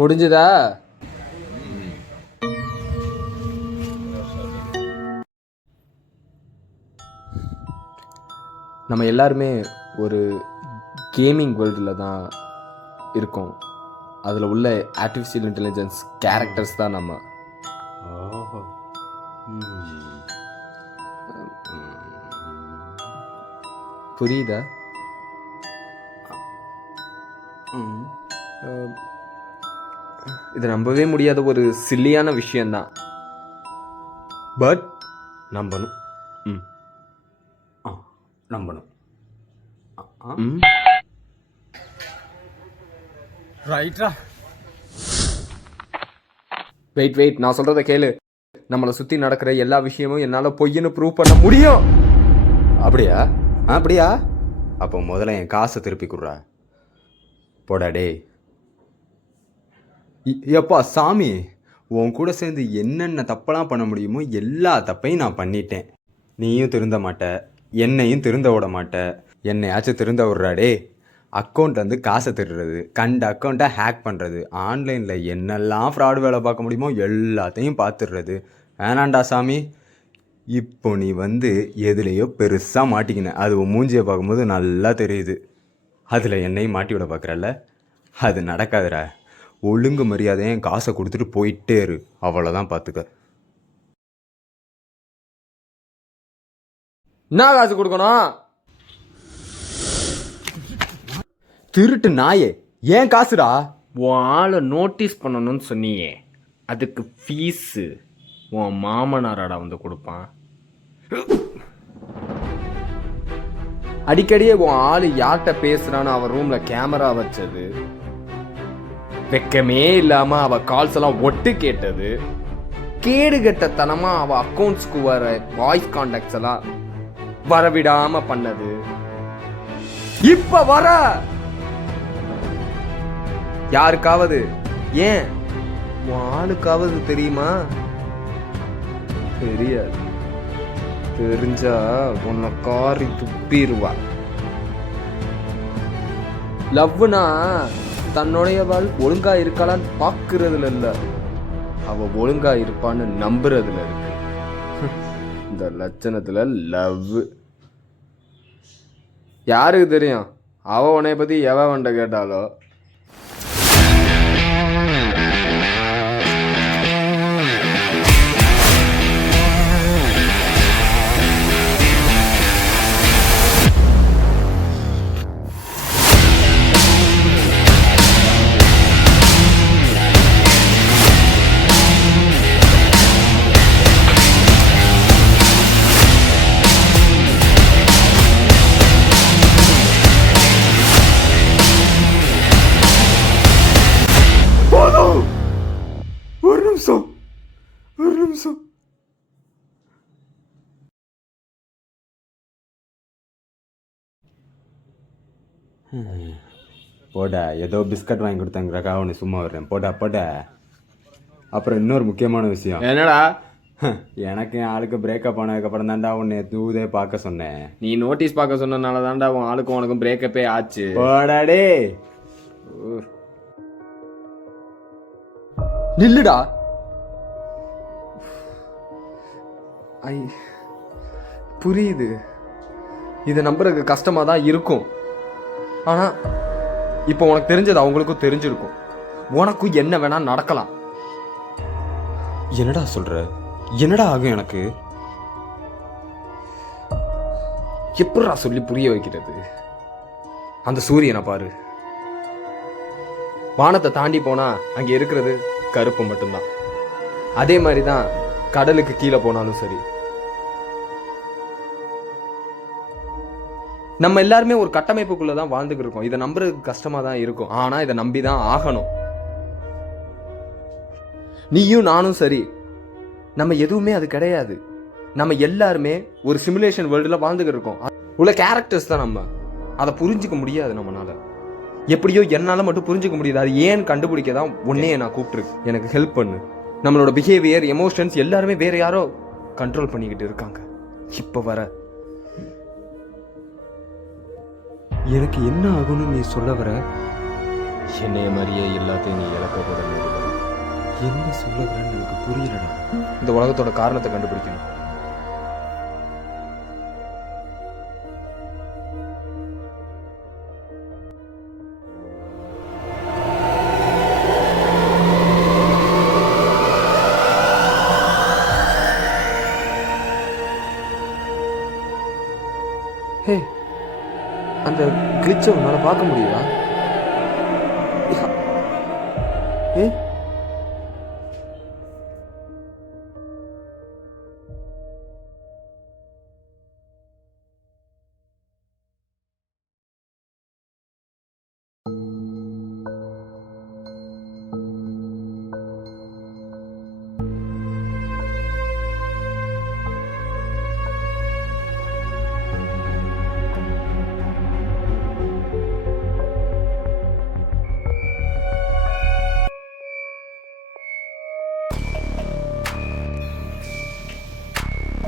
முடிஞ்சுதா? நம்ம எல்லாருமே ஒரு கேமிங் வேர்ல்டில் தான் இருக்கோம். அதில் உள்ள ஆர்டிஃபிஷியல் இன்டெலிஜென்ஸ் கேரக்டர்ஸ் தான் நம்ம. ஓஹோ. புரியுதா? இது நம்பவே முடியாத ஒரு சில்லியான விஷயந்தான். பட் நம்பணும். நம்பணும். ரைட்ரா. வெயிட், நான் சொல்றத கேளு. நம்மளை சுத்தி நடக்கிற எல்லா விஷயமும் என்னால பொய்ன்னு ப்ரூவ் பண்ண முடியும். அப்படியா? அப்போ முதல்ல என் காசை திருப்பி கொடுறா. போடா டே. எப்பா சாமி, உன் கூட சேர்ந்து என்னென்ன தப்பெல்லாம் பண்ண முடியுமோ எல்லா தப்பையும் நான் பண்ணிட்டேன். நீயும் திருந்த மாட்ட, என்னையும் திருந்த விட மாட்ட. என்னையாச்சும் திருந்த விட்றா டே. அக்கௌண்ட் வந்து காசை திருடுறது, கண்ட அக்கௌண்ட்டை ஹேக் பண்ணுறது, ஆன்லைனில் என்னெல்லாம் ஃப்ராடு வேலை பார்க்க முடியுமோ எல்லாத்தையும் பார்த்துடுறது. வேணாண்டா சாமி. இப்போ நீ வந்து எதுலேயோ பெருசாக மாட்டிக்கின. அது உன் மூஞ்சியை பார்க்கும்போது நல்லா தெரியுது. அதில் என்னையும் மாட்டி விட பார்க்குறல்ல, அது நடக்காதுடா. ஒழுங்கு மரியாதையை என் காசை கொடுத்துட்டு போயிட்டே இரு. அவ்வளோதான், பார்த்துக்க. என்ன காசு கொடுக்கணும்? திருட்டு நாயே, ஏன் காசுடா? உன் ஆளை நோட்டீஸ் பண்ணணும்னு சொன்னியே, அதுக்கு ஃபீஸு உன் மாமனாராடா வந்து கொடுப்பான். அடிக்கடியே உன் ஆளு யார்கிட்ட பேசுறான்னு அவன் ரூம்ல கேமரா வச்சது, வெக்கமே இல்லாம அவ கால்ஸ் எல்லாம் ஒட்டு கேட்டது, கேடுகட்டத்தனமா அவ அக்கௌண்ட்ஸ்க்கு வர வாய்ஸ் கான்டாக்ட்ஸ் எல்லாம் வரவிடாம பண்ணது. இப்ப வர யாருக்காவது, ஏன் உன் ஆளுக்காவது தெரியுமா? தெரியாது. தெரிஞ்சா உன்னை காரி துப்பிடுவா. லவ்னா தன்னுடையவாள் ஒழுங்கா இருக்காளான்னு பாக்குறதுல இல்ல, அவ ஒழுங்கா இருப்பான்னு நம்புறதுல இருக்கு. இந்த லட்சணத்துல லவ் யாருக்கு தெரியும்? அவ உன்னை பத்தி எவன்ட கேட்டாலோ. ஒரு நிமிஷம். போடா, ஏதோ பிஸ்கட் வாங்கி கொடுத்தாங்கிறக்கா அவனை சும்மா வர்றேன். போடா. அப்புறம் இன்னொரு முக்கியமான விஷயம். என்னடா? எனக்கு என் ஆளுக்கு பிரேக்கப் ஆனதுக்கப்புறம் தான்டா உன்னை தூதே பார்க்க சொன்னேன். நீ நோட்டீஸ் பார்க்க சொன்னனால தான்டா உன் ஆளுக்கும் உனக்கும் பிரேக்கப்பே ஆச்சு. போடாடே. நில்லுடா. புரியுது, இதை நம்புறதுக்கு கஷ்டமா தான் இருக்கும். ஆனா இப்போ உனக்கு தெரிஞ்சது அவங்களுக்கும் தெரிஞ்சிருக்கும். உனக்கும் என்ன வேணா நடக்கலாம். என்னடா சொல்ற? என்னடா ஆகும் எனக்கு? எப்படா சொல்லி புரிய வைக்கிறது? அந்த சூரியனை பாரு. வானத்தை தாண்டி போனா அங்க இருக்கிறது கருப்பு மட்டும்தான். அதே மாதிரிதான் கடலுக்கு கீழே போனாலும் சரி. நம்ம எல்லாருமே ஒரு கட்டமைப்புக்குள்ளதான் வாழ்ந்துட்டு இருக்கோம். இதை நம்புறதுக்கு கஷ்டமா தான் இருக்கும். ஆனா இதை நம்பிதான் ஆகணும். நீயும் நானும் சரி, நம்ம எதுவுமே அது கிடையாது. நம்ம எல்லாருமே ஒரு சிமுலேஷன் வேர்ல்டுல வாழ்ந்துகிட்டு இருக்கோம். உள்ள கேரக்டர்ஸ் தான் நம்ம. அதை புரிஞ்சுக்க முடியாது நம்மளால. எப்படியோ என்னால மட்டும் புரிஞ்சுக்க முடியாது. அது ஏன் கண்டுபிடிக்க தான் உன்னையே நான் கூப்பிட்டுருக்கு. எனக்கு ஹெல்ப் பண்ணு. நம்மளோட பிஹேவியர், எமோஷன்ஸ் எல்லாருமே வேற யாரோ கண்ட்ரோல் பண்ணிக்கிட்டு இருக்காங்க. இப்ப வர எனக்கு என்ன ஆகும்னு நீ சொல்ல வர? என்னைய மாதிரியே எல்லாத்தையும் நீ இழக்க கூட நேரிடும். என்ன சொல்லுறேன்னு எனக்கு புரியலடா. இந்த உலகத்தோட காரணத்தை கண்டுபிடிக்கணும். ஹே, அந்த கிளிச்சை உன்னால பார்க்க முடியுதா? ஏ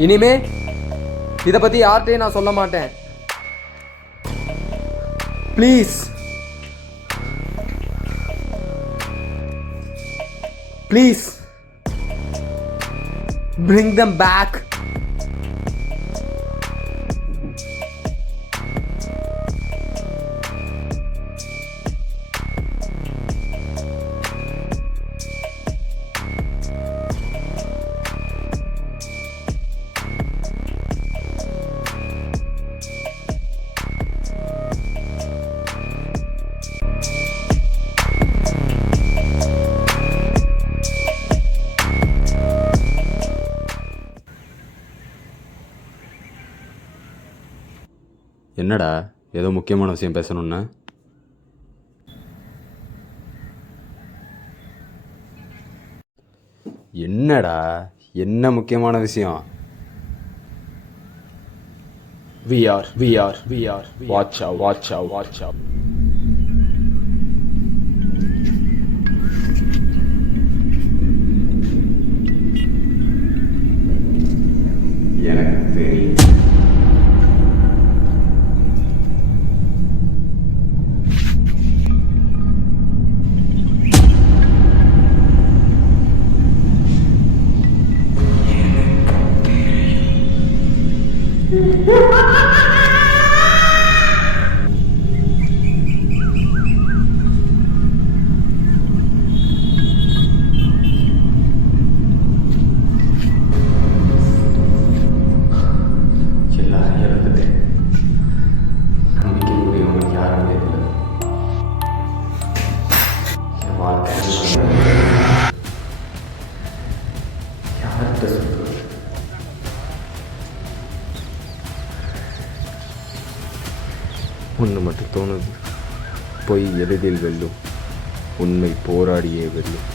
இனிமே இதை பத்தி யார்கிட்டையும் நான் சொல்ல மாட்டேன். Please please bring them back. என்னடா ஏதோ முக்கியமான விஷயம் பேசணும்னா? என்னடா என்ன முக்கியமான விஷயம்? We are. Watch out. எனக்கு தெரியும். எல்லாரும் இறந்துட்டேன். நம்பிக்கை உரியவங்க யாருமே இல்லை. என் வாழ்க்கை யார்கிட்ட சொல்றது? ஒன்று மட்டும் தோணுது, பொய் எளிதில் வெல்லும், உண்மை போராடியே வெல்லும்.